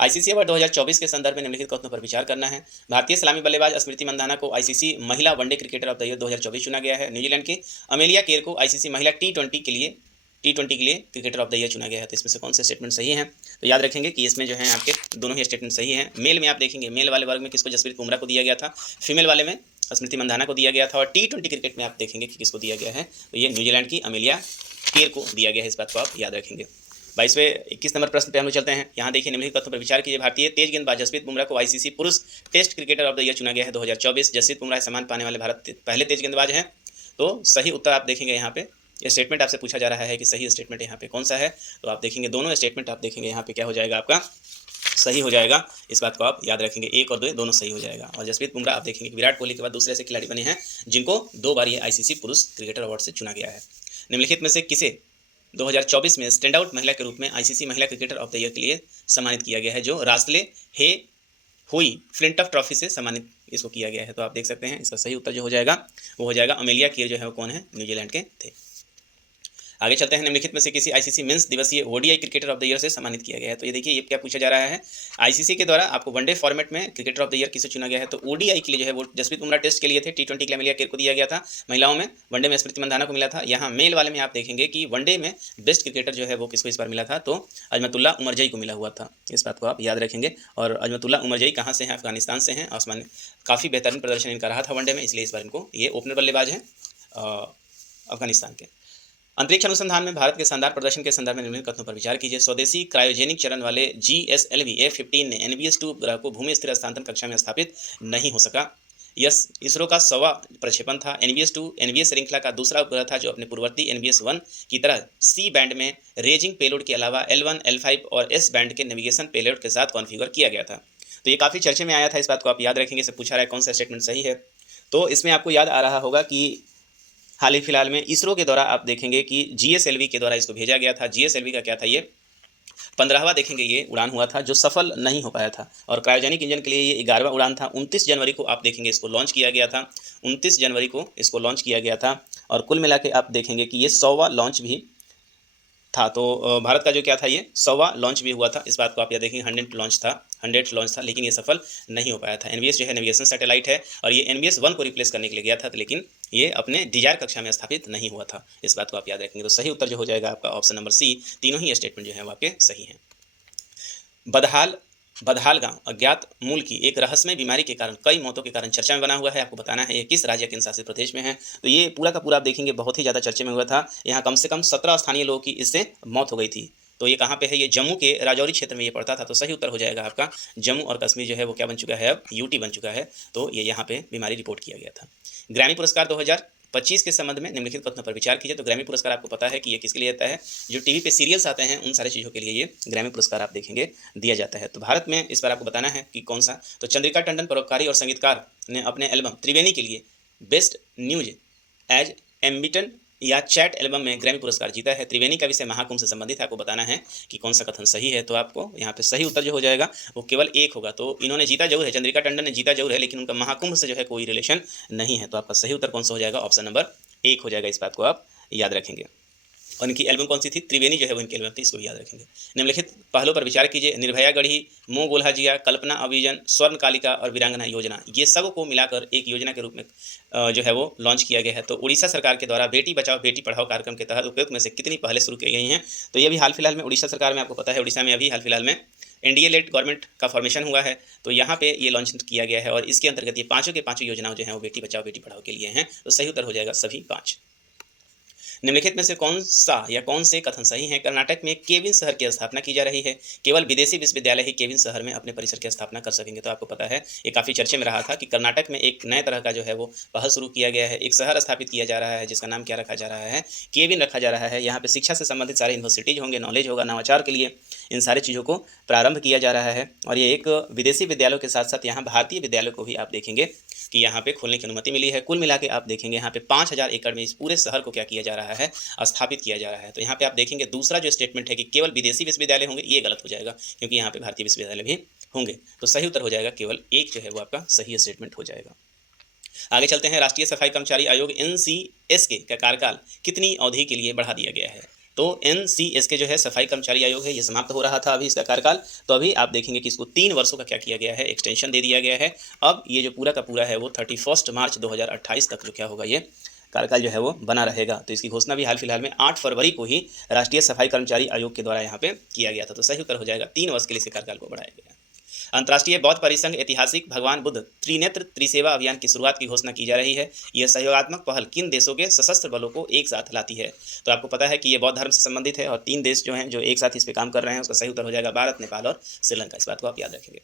ICC अवार्ड 2024 के संदर्भ में निम्नलिखित कथनों पर विचार करना है। भारतीय सलामी बल्लेबाज स्मृति मंदाना को ICC महिला one day cricketer of the year 2024 चुना गया है। न्यूजीलैंड की अमेलिया केर को ICC महिला T20 के लिए क्रिकेटर ऑफ द ईयर चुना गया है। तो इसमें से कौन से स्टेटमेंट सही हैं, तो याद रखेंगे कि इसमें जो है आपके दोनों ही स्टेटमेंट सही हैं। मेल में आप देखेंगे, मेल वाले वर्ग में किसको, जसप्रीत बुमराह को दिया गया था। फीमेल वाले में स्मृति मंदाना को दिया गया था। और T20 क्रिकेट में आप देखेंगे कि किसको दिया गया है, तो ये न्यूजीलैंड की अमेलिया केर को दिया गया है। इस बात को आप याद रखेंगे। 21 नंबर प्रश्न पे हम लोग चलते हैं। यहाँ देखिए निम्नलिखित तथ्यों पर विचार कीजिए। भारतीय तेज गेंदबाज जसप्रीत बुमराह को ICC पुरुष test cricketer of the year चुना गया है 2024। जसप्रीत बुमराह सम्मान पाने वाले भारत पहले तेज गेंदबाज हैं। तो सही उत्तर आप देखेंगे यहाँ पे ये स्टेटमेंट आपसे पूछा जा रहा है कि सही स्टेटमेंट यहाँ पे कौन सा है। तो आप देखेंगे दोनों स्टेटमेंट आप देखेंगे यहाँ पे क्या हो जाएगा, आपका सही हो जाएगा। इस बात को आप याद रखेंगे, 1 और 2 दोनों सही हो जाएगा। और जसप्रीत बुमराह आप देखेंगे कि विराट कोहली के बाद दूसरे ऐसे खिलाड़ी बने हैं जिनको 2 बार ये आईसीसी पुरुष क्रिकेटर अवार्ड से चुना गया है। निम्नलिखित में से किसे 2024 में स्टैंड आउट महिला के रूप में आईसीसी महिला क्रिकेटर ऑफ द ईयर के लिए सम्मानित किया गया है, जो रास्ले हे हुई फ्लिंटॉफ ट्रॉफी से सम्मानित इसको किया गया है। तो आप देख सकते हैं इसका सही उत्तर जो हो जाएगा वो हो जाएगा अमेलिया कीर, जो है वो कौन है, न्यूजीलैंड के थे। आगे चलते हैं, निम्नलिखित में से किसी आईसीसी मेंस दिवसीय ODI cricketer of the year से सम्मानित किया गया है। तो ये देखिए ये क्या पूछा जा रहा है, आईसीसी के द्वारा आपको वनडे फॉर्मेट में क्रिकेटर ऑफ द ईयर किसे चुना गया है। तो ओडीआई के लिए जो है वो जसप्रीत बुमराह टेस्ट के लिए थे, टी20 के लिए अमेलिया कीर को दिया गया था, महिलाओं में वनडे में स्मृति मंदाना को मिला था। यहाँ मेल वाले में आप देखेंगे कि वनडे में बेस्ट क्रिकेटर जो है वो किसको इस बार मिला था, तो अजमतुल्ला उमरजई को मिला हुआ था। इस बात को आप याद रखेंगे। और अजमतुल्ला उमरजई कहाँ से हैं, अफगानिस्तान से हैं। आसमान काफ़ी बेहतरीन प्रदर्शन इनका रहा था वनडे में, इसलिए इस बार इनको ये ओपनर बल्लेबाज हैं अफगानिस्तान के। अंतरिक्ष अनुसंधान में भारत के शानदार प्रदर्शन के संदर्भ में निम्नलिखित कथनों पर विचार कीजिए। स्वदेशी क्रायोजेनिक चरण वाले GSLV F-15 ने NBS-2 उपग्रह को भूमि स्थिर स्थानांतरण कक्षा में स्थापित नहीं हो सका। यह इसरो का 100वां प्रक्षेपण था। NBS-2 NBS श्रृंखला का दूसरा उपग्रह था जो अपने पूर्ववर्ती NBS-1 की तरह C बैंड में रेजिंग पेलोड के अलावा L1, L5 और S बैंड के नेविगेशन पेलोड के साथ कॉन्फ़िगर किया गया था। तो ये काफ़ी चर्चे में आया था, इस बात को आप याद रखेंगे। इसे पूछा रहा है कौन सा स्टेटमेंट सही है। तो इसमें आपको याद आ रहा होगा कि हाल ही फिलहाल में इसरो के द्वारा आप देखेंगे कि GSLV के द्वारा इसको भेजा गया था। GSLV का क्या था, ये 15वां देखेंगे ये उड़ान हुआ था जो सफल नहीं हो पाया था। और क्रायोजेनिक इंजन के लिए ये 11वां उड़ान था। 29 जनवरी को आप देखेंगे इसको लॉन्च किया गया था, 29 जनवरी को इसको लॉन्च किया गया था। और कुल मिला के आप देखेंगे कि ये 100वां लॉन्च भी था। तो भारत का जो क्या था, ये 100वां लॉन्च भी हुआ था। इस बात को आप याद देखेंगे, 100 लॉन्च था, लेकिन ये सफल नहीं हो पाया था। NBS जो है नेविगेशन सैटेलाइट है और ये NBS-1 को रिप्लेस करने के लिए गया था, लेकिन ये अपने डिजायर कक्षा में स्थापित नहीं हुआ था। इस बात को आप याद रखेंगे। तो सही उत्तर जो हो जाएगा आपका ऑप्शन नंबर C, तीनों ही स्टेटमेंट जो है वो आपके सही हैं। बदहाल गांव अज्ञात मूल की एक रहस्यमय बीमारी के कारण कई मौतों के कारण चर्चा में बना हुआ है। आपको बताना है ये किस राज्य केंद्र शासित प्रदेश में है। तो ये पूरा का पूरा आप देखेंगे बहुत ही ज़्यादा चर्चे में हुआ था। यहाँ कम से कम 17 स्थानीय लोगों की इससे मौत हो गई थी। तो ये कहाँ पे है, ये जम्मू के राजौरी क्षेत्र में ये पड़ता था। तो सही उत्तर हो जाएगा आपका जम्मू और कश्मीर जो है वो क्या बन चुका है, अब UT बन चुका है। तो ये यहाँ पे बीमारी रिपोर्ट किया गया था। ग्रैमी पुरस्कार 2025 के संबंध में निम्नलिखित कथनों पर विचार कीजिए। तो ग्रैमी पुरस्कार आपको पता है कि ये किसके लिए आता है, जो टीवी पे सीरियल्स आते हैं उन सारी चीज़ों के लिए ये ग्रैमी पुरस्कार आप देखेंगे दिया जाता है। तो भारत में इस बार आपको बताना है कि कौन सा। तो चंद्रिका टंडन परोपकारी और संगीतकार ने अपने एल्बम त्रिवेणी के लिए बेस्ट न्यूज एज एम्बिटन या चैट एल्बम में ग्रैमी पुरस्कार जीता है। त्रिवेणी का विषय महाकुंभ से संबंधित है। आपको बताना है कि कौन सा कथन सही है। तो आपको यहाँ पे सही उत्तर जो हो जाएगा वो केवल एक होगा। तो इन्होंने जीता जरूर है, चंद्रिका टंडन ने जीता जरूर है, लेकिन उनका महाकुंभ से जो है कोई रिलेशन नहीं है। तो आपका सही उत्तर कौन सा हो जाएगा, ऑप्शन नंबर 1 हो जाएगा। इस बात को आप याद रखेंगे। और इनकी एल्बम कौन सी थी, त्रिवेणी जो है वो इनकी एल्बम थी, इसको भी याद रखेंगे। निम्नलिखित पहलों पर विचार कीजिए। निर्भया गढ़ी, मोह गोल्हा जिया, कल्पना अभियान, स्वर्ण कालिका और वीरांगना योजना, ये सब को मिलाकर एक योजना के रूप में जो है वो लॉन्च किया गया है। तो उड़ीसा सरकार के द्वारा बेटी बचाओ बेटी पढ़ाओ कार्यक्रम के तहत उपयुक्त में से कितनी पहले शुरू की गई हैं। तो ये भी हाल फिलहाल में उड़ीसा सरकार में, आपको पता है उड़ीसा में अभी हाल फिलहाल में NDA लेड गवर्नमेंट का फॉर्मेशन हुआ है। तो यहाँ पे ये लॉन्च किया गया है और इसके अंतर्गत ये पाँचों के पाँचों योजनाओं जो है वो बेटी बचाओ बेटी पढ़ाओ के लिए हैं। तो सही उत्तर हो जाएगा सभी 5। निम्नलिखित में से कौन सा या कौन से कथन सही है। कर्नाटक में केविन शहर की स्थापना की जा रही है। केवल विदेशी विश्वविद्यालय ही केविन शहर में अपने परिसर की स्थापना कर सकेंगे। तो आपको पता है ये काफ़ी चर्चे में रहा था कि कर्नाटक में एक नए तरह का जो है वो पहल शुरू किया गया है। एक शहर स्थापित किया जा रहा है जिसका नाम क्या रखा जा रहा है, केविन रखा जा रहा है। यहाँ पे शिक्षा से संबंधित सारे यूनिवर्सिटीज़ होंगे, नॉलेज होगा, नवाचार के लिए इन सारी चीज़ों को प्रारंभ किया जा रहा है। और ये एक विदेशी विद्यालयों के साथ साथ यहाँ भारतीय विद्यालयों को भी आप देखेंगे कि यहाँ पे खोलने की अनुमति मिली है। कुल मिला के आप देखेंगे यहाँ पे 5000 एकड़ में इस पूरे शहर को क्या किया जा रहा है, स्थापित किया जा रहा है। तो यहाँ पे आप देखेंगे दूसरा जो स्टेटमेंट है कि केवल विदेशी विश्वविद्यालय होंगे, ये गलत हो जाएगा क्योंकि यहाँ पे भारतीय विश्वविद्यालय भी होंगे। तो सही उत्तर हो जाएगा केवल 1 जो है वो आपका सही स्टेटमेंट हो जाएगा। आगे चलते हैं। राष्ट्रीय सफाई कर्मचारी आयोग NCSK का कार्यकाल कितनी अवधि के लिए बढ़ा दिया गया है। तो NCSK जो है सफाई कर्मचारी आयोग है, ये समाप्त हो रहा था अभी इसका कार्यकाल। तो अभी आप देखेंगे कि इसको 3 वर्षों का क्या किया गया है, एक्सटेंशन दे दिया गया है। अब ये जो पूरा का पूरा है वो 31 मार्च 2028 तक जो क्या होगा, ये कार्यकाल जो है वो बना रहेगा। तो इसकी घोषणा भी हाल फिलहाल में 8 फरवरी को ही राष्ट्रीय सफाई कर्मचारी आयोग के द्वारा यहाँ पे किया गया था। तो सही उत्तर हो जाएगा 3 वर्ष के लिए इसके कार्यकाल को बढ़ाया गया। अंतर्राष्ट्रीय बौद्ध परिसंघ ऐतिहासिक भगवान बुद्ध त्रिनेत्र त्रिसेवा अभियान की शुरुआत की घोषणा की जा रही है। यह सहयोगात्मक पहल किन देशों के सशस्त्र बलों को एक साथ लाती है। तो आपको पता है कि ये बौद्ध धर्म से संबंधित है और 3 देश जो हैं जो एक साथ इस पे काम कर रहे हैं। उसका सही उत्तर हो जाएगा भारत, नेपाल और श्रीलंका। इस बात को आप याद रखेंगे।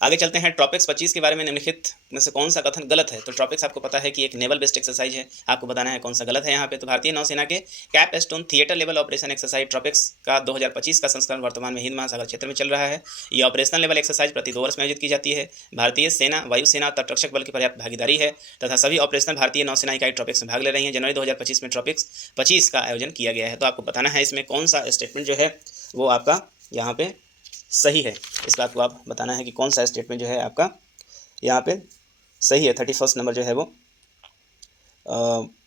आगे चलते हैं ट्रॉपिक्स 25 के बारे में। निम्नलिखित में से कौन सा कथन गलत है? तो ट्रॉपिक्स आपको पता है कि एक नेवल बेस्ड एक्सरसाइज है, आपको बताना है कौन सा गलत है यहाँ पे। तो भारतीय नौसेना के capstone theatre level operation exercise tropics का 2025 का संस्करण वर्तमान में हिंद महासागर क्षेत्र में चल रहा है। ये ऑपरेशनल लेवल एक्सरसाइज प्रति 2 वर्ष में आयोजित की जाती है। भारतीय सेना, वायुसेना और तटरक्षक बल की पर्याप्त भागीदारी है तथा सभी ऑपरेशनल भारतीय नौसेना इकाई ट्रॉपिक्स में भाग ले रही है। जनवरी 2025 में ट्रॉपिक्स 25 का आयोजन किया गया है। तो आपको बताना है इसमें कौन सा स्टेटमेंट जो है वो आपका यहाँ पे सही है। इस बात को आप बताना है कि कौन सा स्टेटमेंट जो है आपका यहाँ पे सही है। 31 नंबर जो है वो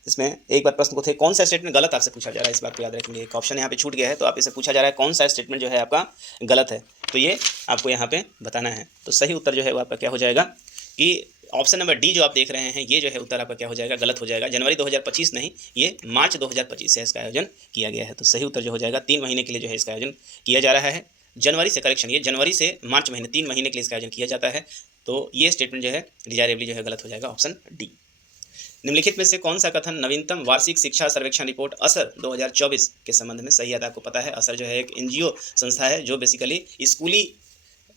इसमें एक बार प्रश्न को थे कौन सा स्टेटमेंट गलत आपसे पूछा जा रहा है, इस बात को याद रखेंगे। एक ऑप्शन यहाँ पे छूट गया है, तो आप इसे पूछा जा रहा है कौन सा स्टेटमेंट जो है आपका गलत है, तो ये आपको यहाँ पे बताना है। तो सही उत्तर जो है वो आपका क्या हो जाएगा कि ऑप्शन नंबर डी जो आप देख रहे हैं, ये जो है उत्तर आपका क्या हो जाएगा, गलत हो जाएगा। जनवरी 2025 नहीं, ये मार्च 2025 से इसका आयोजन किया गया है। तो सही उत्तर जो हो जाएगा 3 महीने के लिए जो है इसका आयोजन किया जा रहा है। जनवरी से करेक्शन, ये जनवरी से मार्च महीने 3 महीने के लिए इसका आयोजन किया जाता है। तो ये स्टेटमेंट जो है डिजायरेबली जो है गलत हो जाएगा, ऑप्शन डी। निम्नलिखित में से कौन सा कथन नवीनतम वार्षिक शिक्षा सर्वेक्षण रिपोर्ट असर 2024 के संबंध में सही है? आपको पता है असर जो है एक एनजीओ संस्था है जो बेसिकली स्कूली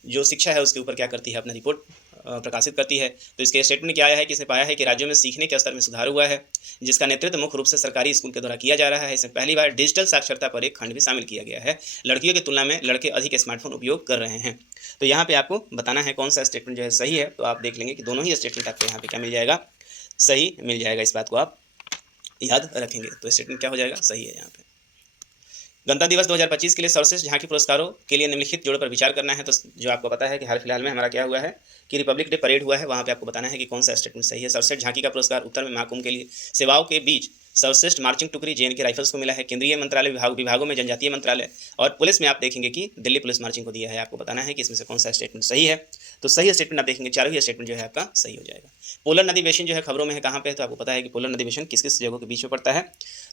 जो शिक्षा है उसके ऊपर क्या करती है, अपना रिपोर्ट प्रकाशित करती है। तो इसके स्टेटमेंट क्या आया है कि इसने पाया है कि राज्यों में सीखने के स्तर में सुधार हुआ है, जिसका नेतृत्व मुख्य रूप से सरकारी स्कूल के द्वारा किया जा रहा है। इसमें पहली बार डिजिटल साक्षरता पर एक खंड भी शामिल किया गया है। लड़कियों की तुलना में लड़के अधिक स्मार्टफोन उपयोग कर रहे हैं। तो यहाँ पे आपको बताना है कौन सा स्टेटमेंट जो है सही है। तो आप देख लेंगे कि दोनों ही स्टेटमेंट आपको यहाँ पे क्या मिल जाएगा, सही मिल जाएगा। इस बात को आप याद रखेंगे। तो स्टेटमेंट क्या हो जाएगा, सही है यहाँ पे। गणतंत्र दिवस 2025 के लिए सर्वश्रेष्ठ झांकी पुरस्कारों के लिए निम्नलिखित जोड़ पर विचार करना है। तो जो आपको पता है कि हाल फिलहाल में हमारा क्या हुआ है कि रिपब्लिक डे परेड हुआ है, वहाँ पे आपको बताना है कि कौन सा स्टेटमेंट सही है। सर्वश्रेष्ठ झांकी का पुरस्कार उत्तर में महाकुंभ के लिए सेवाओं के बीच सर्वश्रेष्ठ मार्चिंग टुकड़ी JNK राइफल्स को मिला है। केंद्रीय मंत्रालय विभागों में जनजातीय मंत्रालय और पुलिस में आप देखेंगे कि दिल्ली पुलिस मार्चिंग को दिया है। आपको बताना है कि इसमें से कौन सा स्टेटमेंट सही है। तो सही स्टेटमेंट आप देखेंगे, चारों ही स्टेटमेंट जो है आपका सही हो जाएगा। पोलर नदी बेसिन जो है खबरों में है कहाँ पे, तो आपको पता है कि पोलर नदी बेसिन किस किस जगहों के बीच में पड़ता है।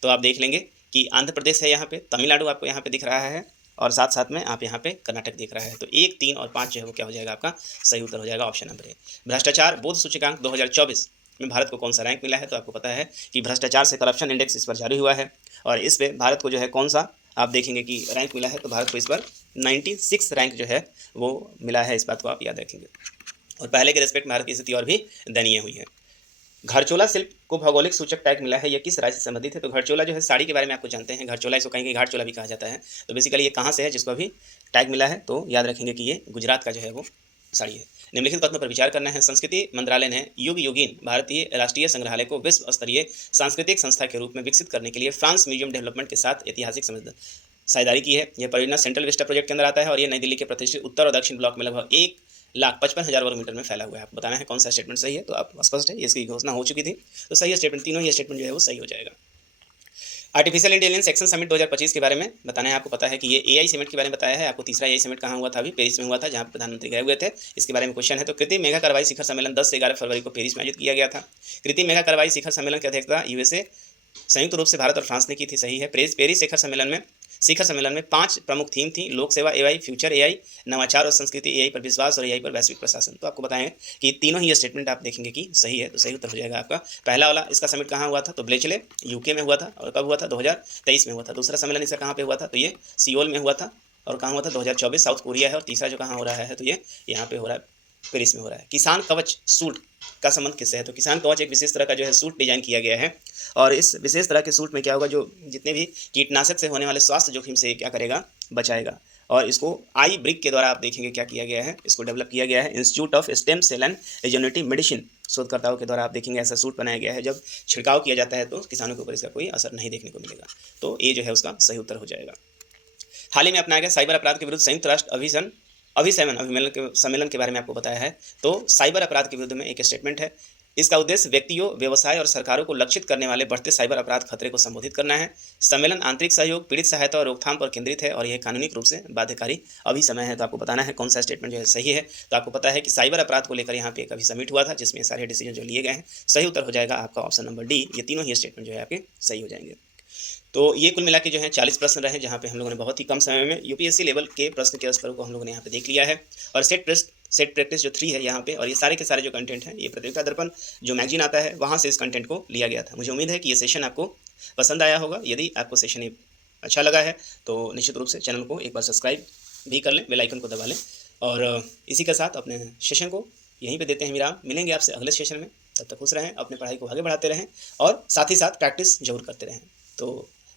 तो आप देख लेंगे कि आंध्र प्रदेश है, यहाँ पे तमिलनाडु आपको यहाँ पे दिख रहा है, और साथ साथ में आप यहाँ पे कर्नाटक दिख रहा है। तो 1, 3 और 5 जो है वो क्या हो जाएगा, आपका सही उत्तर हो जाएगा, ऑप्शन नंबर ए। भ्रष्टाचार बोध सूचकांक 2024 में भारत को कौन सा रैंक मिला है? तो आपको पता है कि भ्रष्टाचार से करप्शन इंडेक्स इस पर जारी हुआ है, और इस पर भारत को जो है कौन सा आप देखेंगे कि रैंक मिला है। तो भारत को इस पर 96 रैंक जो है वो मिला है। इस बात को आप याद रखेंगे। और पहले के रिस्पेक्ट में भारत की स्थिति और भी दयनीय हुई है। घरचोला शिल्प को भौगोलिक सूचक टैग मिला है, यह किस राज्य से संबंधित है? तो घरचोला जो है साड़ी के बारे में आपको जानते हैं, घरचोला इसको कहेंगे घाटचोला भी कहा जाता है। तो बेसिकली ये कहाँ से है जिसको अभी टैग मिला है? तो याद रखेंगे कि ये गुजरात का जो है वो साड़ी है। निम्नलिखित कथनों पर विचार करना है। संस्कृति मंत्रालय ने युग युगीन भारतीय राष्ट्रीय संग्रहालय को विश्व स्तरीय सांस्कृतिक संस्था के रूप में विकसित करने के लिए फ्रांस म्यूजियम डेवलपमेंट के साथ ऐतिहासिक साझेदारी की है। यह परियोजना सेंट्रल विस्टा प्रोजेक्ट के अंदर आता है, और ये नई दिल्ली के प्रतिष्ठित उत्तर और दक्षिण ब्लॉक में लगभग 1,55,000 वर्ग मीटर में फैला हुआ है। आपको बताना है कौन सा स्टेटमेंट सही है। तो आप स्पष्ट है, इसकी घोषणा हो चुकी थी। तो सही स्टेटमेंट, तीनों ही स्टेटमेंट जो है वो सही हो जाएगा। आर्टिफिशियल इंटेलिजेंस एक्शन समिट 2025 के बारे में बताना है। आपको पता है कि ये AI समिट के बारे में बताया है आपको। तीसरा AI समिट कहाँ हुआ था? अभी पेरिस में हुआ था, जहाँ प्रधानमंत्री गए हुए थे। इसके बारे में क्वेश्चन है। तो कृत्रिम मेघा कार्रवाई शिखर सम्मेलन 10 से 11 फरवरी को पेरिस में आयोजित किया गया था। कृत्रिम मेघा कार्रवाई शिखर सम्मेलन की अध्यक्षता USA संयुक्त रूप से भारत और फ्रांस ने की थी। सही है। पेरिस शिखर सम्मेलन में 5 प्रमुख थीम थी: लोक सेवा AI, फ्यूचर AI, नवाचार और संस्कृति AI पर विश्वास, और AI पर वैश्विक प्रशासन। तो आपको बताएंगे कि तीनों ही स्टेटमेंट आप देखेंगे कि सही है। तो सही उत्तर हो जाएगा आपका पहला वाला। इसका समिट कहाँ हुआ था? तो ब्लेचले UK में हुआ था। और कब हुआ था? 2023 में हुआ था। दूसरा सम्मेलन इसका कहाँ पे हुआ था? तो ये सियोल में हुआ था। और कहाँ हुआ था? 2024 साउथ कोरिया है। और तीसरा जो कहाँ हो रहा है, तो ये यहाँ पे हो रहा है, पेरिस में हो रहा है। किसान कवच सूट का संबंध किससे है? तो किसान कवच एक विशेष तरह का जो है सूट डिजाइन किया गया है, और इस विशेष तरह के सूट में क्या होगा, जो जितने भी कीटनाशक से होने वाले स्वास्थ्य जोखिम से क्या करेगा, बचाएगा। और इसको आई ब्रिक के द्वारा आप देखेंगे क्या किया गया है, इसको डेवलप किया गया है। Institute of stem cell and regenerative medicine शोधकर्ताओं के द्वारा आप देखेंगे ऐसा सूट बनाया गया है। जब छिड़काव किया जाता है तो किसानों के ऊपर इसका कोई असर नहीं देखने को मिलेगा। तो ये जो है उसका सही उत्तर हो जाएगा। हाल ही में अपनाया गया साइबर अपराध के विरुद्ध संयुक्त राष्ट्र अभिसमन सम्मेलन के बारे में आपको बताया है। तो साइबर अपराध के विरुद्ध में एक स्टेटमेंट है। इसका उद्देश्य व्यक्तियों, व्यवसाय और सरकारों को लक्षित करने वाले बढ़ते साइबर अपराध खतरे को संबोधित करना है। सम्मेलन आंतरिक सहयोग, पीड़ित सहायता और रोकथाम पर केंद्रित है, और यह कानूनी रूप से बाध्यकारी अभिसमय है। तो आपको बताना है कौन सा स्टेटमेंट जो है सही है। तो आपको पता है कि साइबर अपराध को लेकर यहाँ पे एक अभी समिट हुआ था, जिसमें सारे डिसीजन जो लिए गए हैं। सही उत्तर हो जाएगा आपका ऑप्शन नंबर डी। ये तीनों ही स्टेटमेंट जो है आपके सही हो जाएंगे। तो ये कुल मिला के जो है 40 प्रश्न रहे, जहाँ पे हम लोगों ने बहुत ही कम समय में UPSC लेवल के प्रश्न के स्तरों को हम लोगों ने यहाँ पे देख लिया है। और सेट प्रैक्टिस जो 3 है यहाँ पे, और ये सारे के सारे जो कंटेंट हैं, ये प्रतियोगिता दर्पण जो मैगजीन आता है वहाँ से इस कंटेंट को लिया गया था। मुझे उम्मीद है कि ये सेशन आपको पसंद आया होगा। यदि आपको सेशन अच्छा लगा है तो निश्चित रूप से चैनल को एक बार सब्सक्राइब भी कर लें, बेल आइकन को दबा लें, और इसी के साथ अपने सेशन को यहीं पे देते हैं विराम। मिलेंगे आपसे अगले सेशन में, तब तक खुश रहें, अपने पढ़ाई को आगे बढ़ाते रहें और साथ ही साथ प्रैक्टिस ज़रूर करते रहें। तो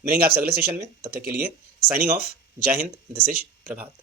मिलेंगे आपसे अगले सेशन में, तब तक के लिए साइनिंग ऑफ। जय हिंद, दिस इज प्रभात।